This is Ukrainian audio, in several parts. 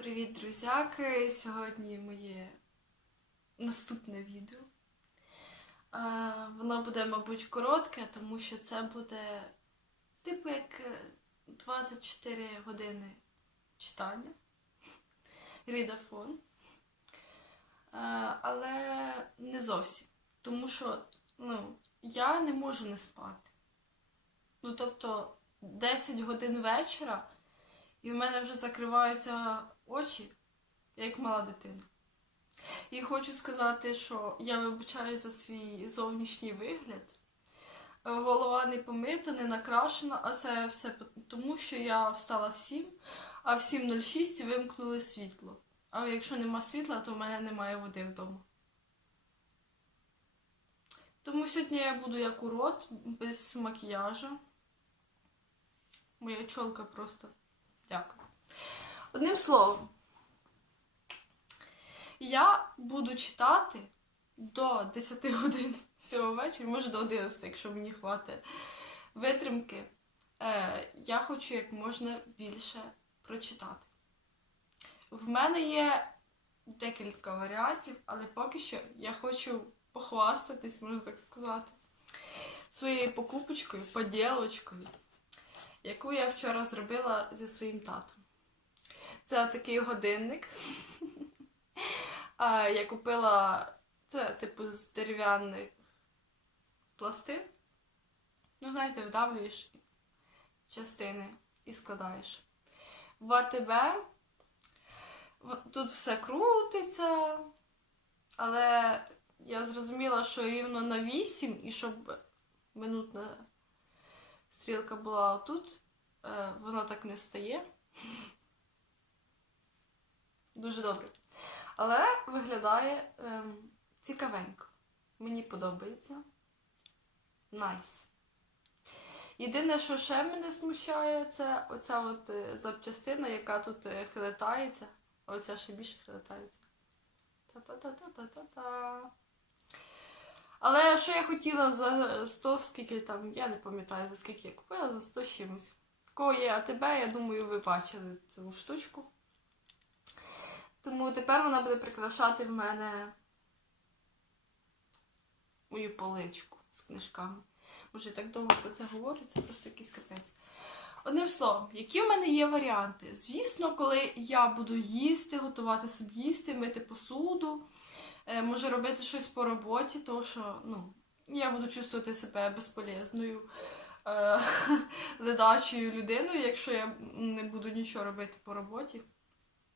Привіт, друзяки! Сьогодні моє наступне відео. Е, Воно буде, мабуть, коротке, тому що це буде типу як е, 24 години читання. Рідафон. Е, Але не зовсім. Тому що ну, я не можу не спати. Ну, тобто, 10 годин вечора. І в мене вже закриваються очі, як мала дитина. І хочу сказати, що я вибачаю за свій зовнішній вигляд. Е, Голова не помита, не накрашена, а це все тому, що я встала в 7, а в 7.06 вимкнули світло. А якщо нема світла, то в мене немає води вдома. Тому сьогодні я буду як урод, без макіяжу. Моя чолка просто. Дякую. Одним словом, я буду читати до 10 годин всього вечора, може до 11, якщо мені хватить витримки. Е, я хочу як можна більше прочитати. В мене є декілька варіантів, але поки що я хочу похвастатись, можна так сказати, своєю покупочкою, поділочкою яку я вчора зробила зі своїм татом. Це такий годинник. Я купила це, типу, з дерев'яних пластин. Ну, знаєте, вдавлюєш частини і складаєш. В АТБ тут все крутиться, але я зрозуміла, що рівно на 8 і щоб минутна стрілка була отут, е, воно так не стає. Дуже добре. Але виглядає ем, цікавенько. Мені подобається. Найс. Єдине, що ще мене смущає, це оця от е, запчастина, яка тут е, хилитається. А оця ще більше хилитається. Та-та-та-та-та-та. Але що я хотіла за 100, скільки там, я не пам'ятаю, за скільки я купила, за 100 з чимось. В кого є АТБ, я думаю, ви бачили цю штучку. Тому тепер вона буде прикрашати в мене мою поличку з книжками. Може, я так довго про це говорю, це просто якийсь капець. Одним словом, які в мене є варіанти? Звісно, коли я буду їсти, готувати собі їсти, мити посуду, е, може робити щось по роботі, тому що ну, я буду чувствувати себе безполезною, е, ледачою людиною, якщо я не буду нічого робити по роботі.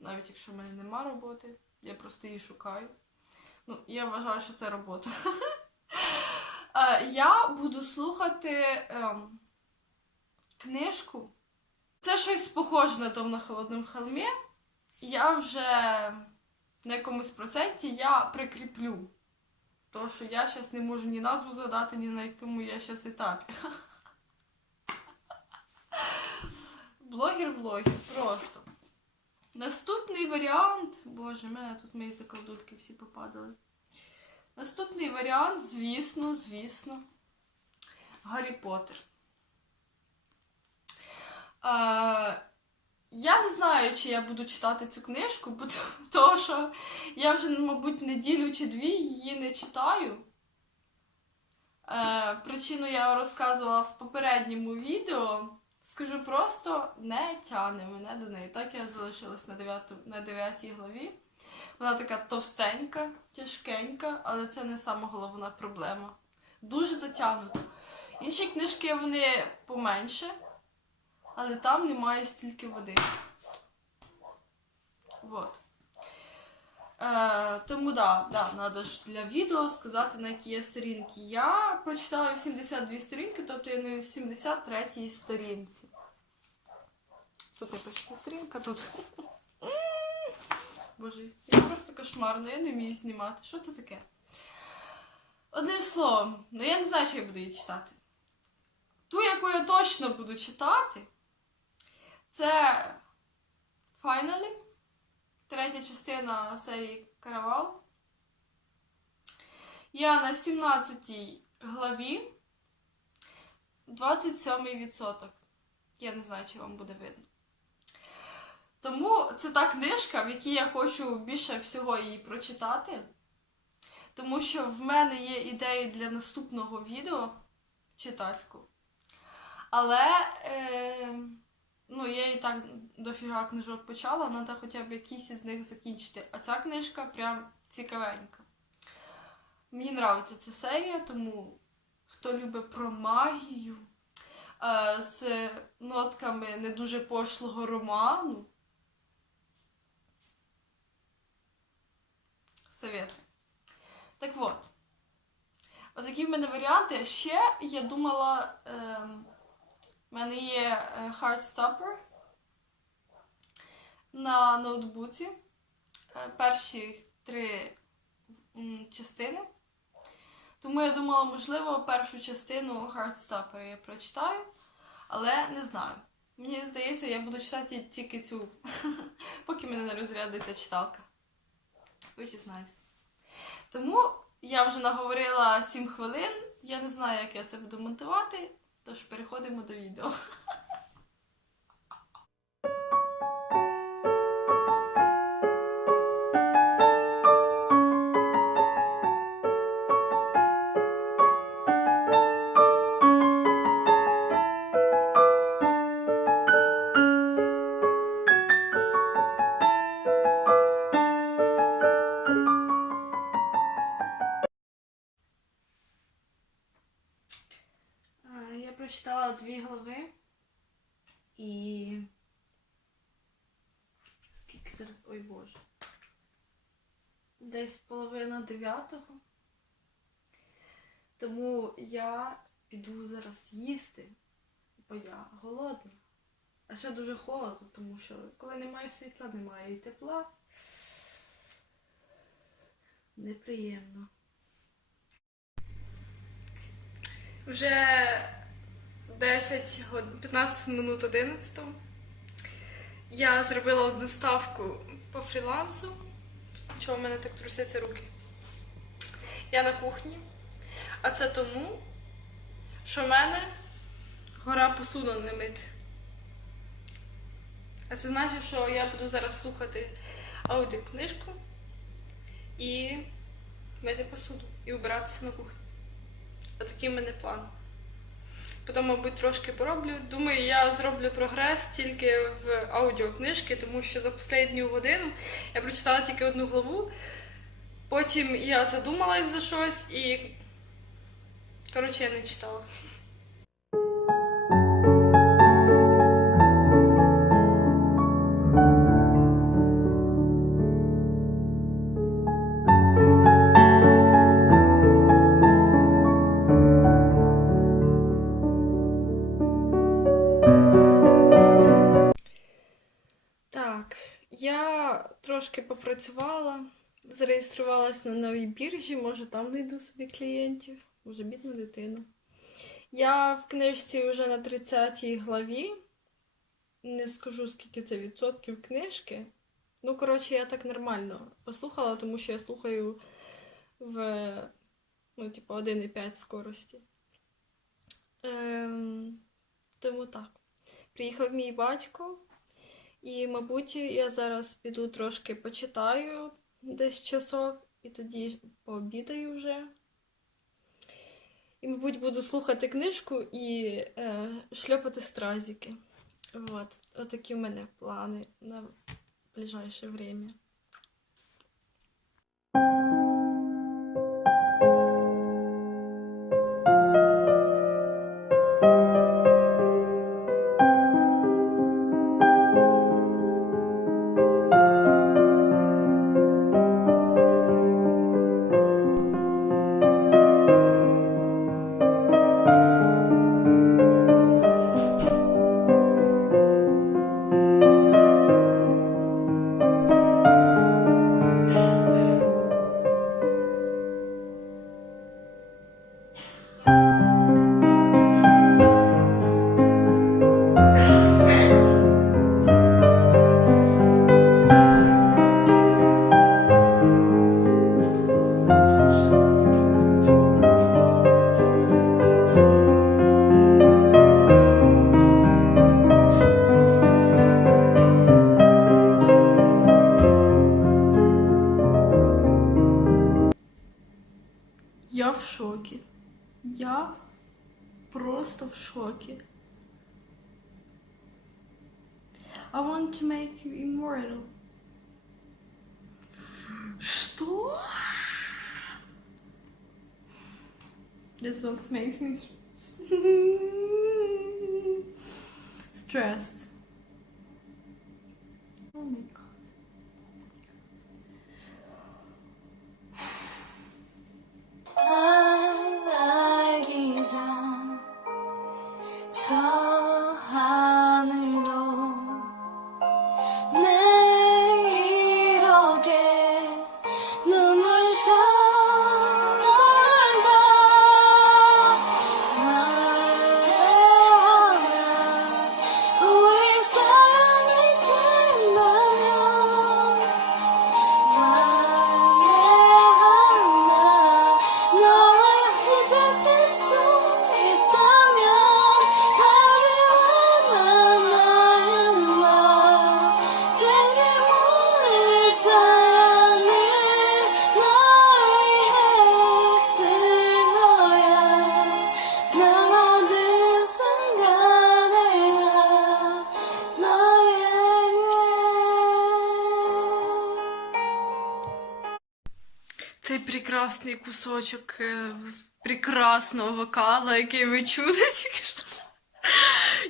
Навіть якщо в мене нема роботи, я просто її шукаю. Ну, я вважаю, що це робота. Е, Я буду слухати ем, книжку. Це щось похоже на дом на холодному холмі. Я вже на якомусь проценті я прикріплю. Тому що я зараз не можу ні назву згадати, ні на якому я зараз етапі. Блогер-блогер, просто. Наступний варіант. Боже, в мене тут мої закладульки всі попадали. Наступний варіант, звісно, звісно, Гаррі Поттер. Е, я не знаю, чи я буду читати цю книжку, бо то- що я вже, мабуть, неділю чи дві її не читаю. Е, причину я розказувала в попередньому відео. Скажу просто, не тяне мене до неї. Так я залишилась на 9, на 9 главі. Вона така товстенька, тяжкенька, але це не сама головна проблема. Дуже затягнута. Інші книжки вони поменше, але там немає стільки води. Вот. Е, тому да, да, треба ж для відео сказати, на які є сторінки. Я прочитала 82 сторінки, тобто я на 73 сторінці. Тут я прочитала сторінка, тут. Боже, я просто кошмарна, я не вмію знімати. Що це таке? Одним словом, ну я не знаю, що я буду її читати. Ту, яку я точно буду читати, це Finally, третя частина серії Каравал. Я на 17 главі 27 відсоток. Я не знаю, чи вам буде видно. Тому це та книжка, в якій я хочу більше всього її прочитати. Тому що в мене є ідеї для наступного відео читацького. Але е, ну, я і так дофіга книжок почала, треба хоча б якісь із них закінчити. А ця книжка прям цікавенька. Мені подобається ця серія, тому хто любить про магію е, з нотками не дуже пошлого роману. Советую. Так от. Отакі в мене варіанти. Ще я думала, ем, в мене є е, Heartstopper на ноутбуці. Е, перші три частини. Тому я думала, можливо, першу частину Heartstopper я прочитаю, але не знаю. Мені здається, я буду читати тільки цю, поки мене не розрядиться читалка. Which is nice. Тому я вже наговорила 7 хвилин. Я не знаю, як я це буду монтувати, тож переходимо до відео. Прочитала дві глави і. Скільки зараз. Ой Боже. Десь половина дев'ятого. Тому я піду зараз їсти, бо я голодна. А ще дуже холодно, тому що коли немає світла, немає і тепла. Неприємно. Вже 10 год- 15 минут 11. Я зробила одну ставку по фрілансу. Чого в мене так трусяться руки? Я на кухні. А це тому, що в мене гора посуду не мити. А це значить, що я буду зараз слухати аудіокнижку і мити посуду і убиратися на кухні. Отакий в мене план. Потім, мабуть, трошки пороблю. Думаю, я зроблю прогрес тільки в аудіокнижки, тому що за останню годину я прочитала тільки одну главу. Потім я задумалась за щось і. Коротше, я не читала. Я трошки попрацювала, зареєструвалась на новій біржі, може там знайду собі клієнтів, може бідну дитину. Я в книжці вже на 30-й главі. Не скажу, скільки це відсотків книжки. Ну, коротше, я так нормально послухала, тому що я слухаю в ну, типу, 1,5 скорості. Ем, тому так. Приїхав мій батько. І, мабуть, я зараз піду трошки почитаю десь часок, і тоді пообідаю вже. І, мабуть, буду слухати книжку і е, шльопати стразики. От. Отакі в мене плани на ближайше время. This box makes me stressed. Прекрасний кусочок е, прекрасного вокала, який ви чули.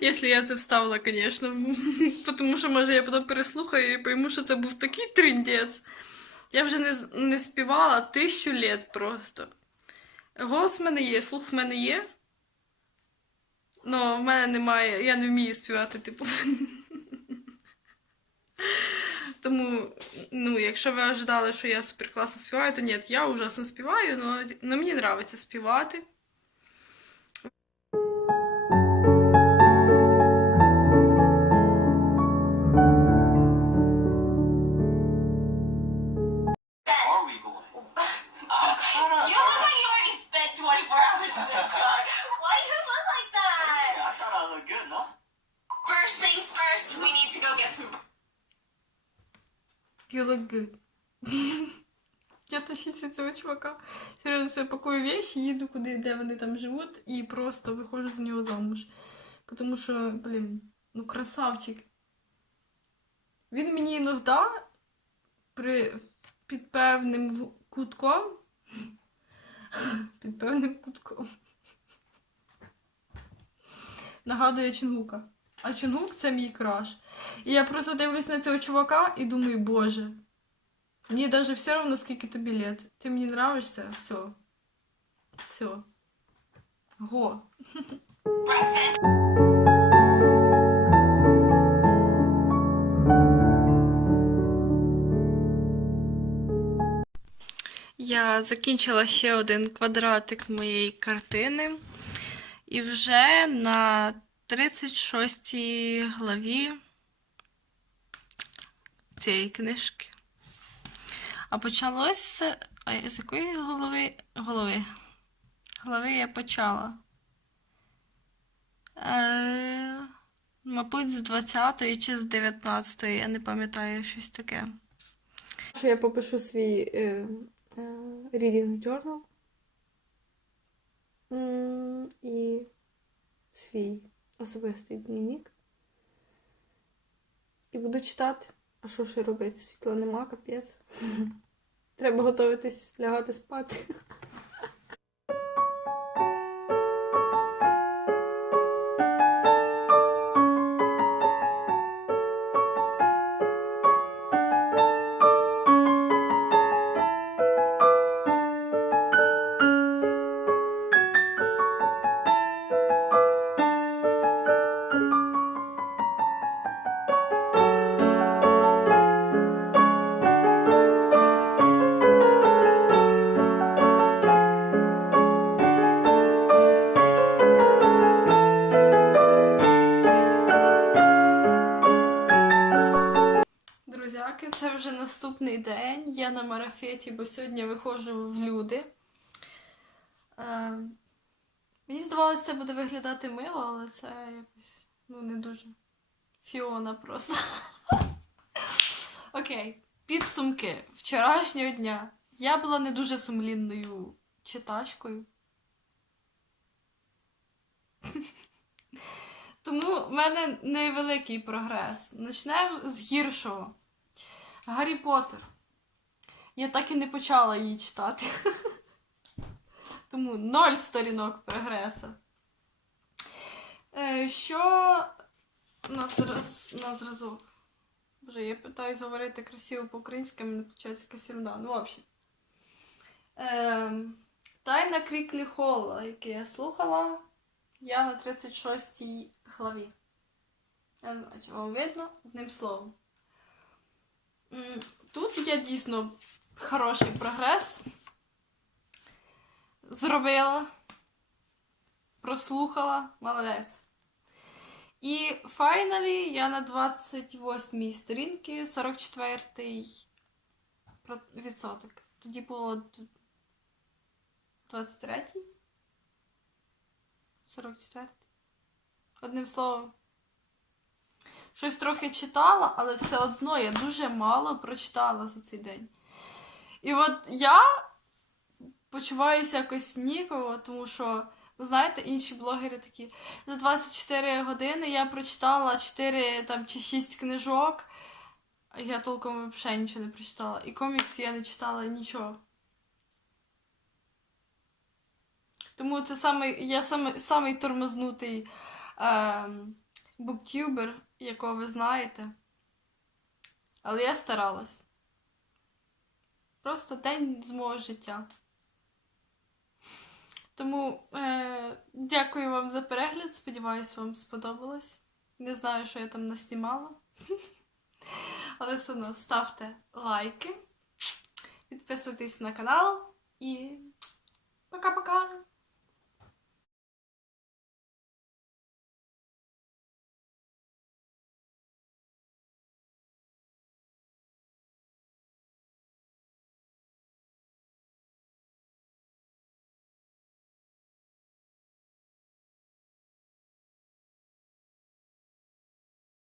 Якщо я це вставила, звісно. Тому що, може, я потім переслухаю і пойму, що це був такий триндець. Я вже не, не співала тисячу літ просто. Голос в мене є, слух в мене є. Ну, в мене немає, я не вмію співати, типу. Тому, ну, якщо ви ожидали, що я суперкласно співаю, то ні, я ужасно співаю, але мені подобається співати. Я цього чувака. Серйозно, все пакую вещи, їду куди, де вони там живуть, і просто виходжу за нього замуж. Тому що, блін, ну красавчик. Він мені іноді при, під певним кутком. Під певним кутком. Нагадує Чунгука. А Чунгук це мій краш. І я просто дивлюсь на цього чувака і думаю, боже. Мені даже все равно, скільки тобі лет. Ти мені нравишся, все. Все. Го. Breakfast. Я закінчила ще один квадратик моєї картини. І вже на 36 главі цієї книжки. А почалось все. А з якої голови? Голови. Голови я почала. Е, мабуть, з 20-ї чи з 19-ї, я не пам'ятаю щось таке. Що я попишу свій е, е, reading journal і свій особистий дневник. І буду читати. А що ще робити? Світла нема, капець. Треба готуватись лягати спати. Друзяки, це вже наступний день. Я на марафеті, бо сьогодні виходжу в люди. Е, мені здавалося, це буде виглядати мило, але це якось ну, не дуже. Фіона просто. Окей, підсумки вчорашнього дня. Я була не дуже сумлінною читачкою. Тому в мене невеликий прогрес. Почнемо з гіршого. Гаррі Поттер. Я так і не почала її читати. Тому ноль сторінок прогресу. Е, що на, зраз... на зразок? Боже, я питаюсь говорити красиво по-українськи, мені виходить якась ерунда. Ну, в общем. Ем, Тайна Кріклі Холла, яке я слухала, я на 36 главі. Я не знаю, чи вам видно одним словом. Тут я дійсно хороший прогрес зробила, прослухала, молодець. І файналі я на 28 сторінці, 44 відсоток. Тоді було 23? 44? Одним словом. Щось трохи читала, але все одно я дуже мало прочитала за цей день. І от я почуваюся якось ніково, тому що, ви знаєте, інші блогери такі. За 24 години я прочитала 4 там, чи 6 книжок, я толком взагалі нічого не прочитала. І комікс я не читала нічого. Тому це саме, я саме, самий тормознутий ем, буктюбер, якого ви знаєте. Але я старалась. Просто день з мого життя. Тому е, дякую вам за перегляд. Сподіваюсь, вам сподобалось. Не знаю, що я там наснімала. Але все одно ставте лайки, підписуйтесь на канал і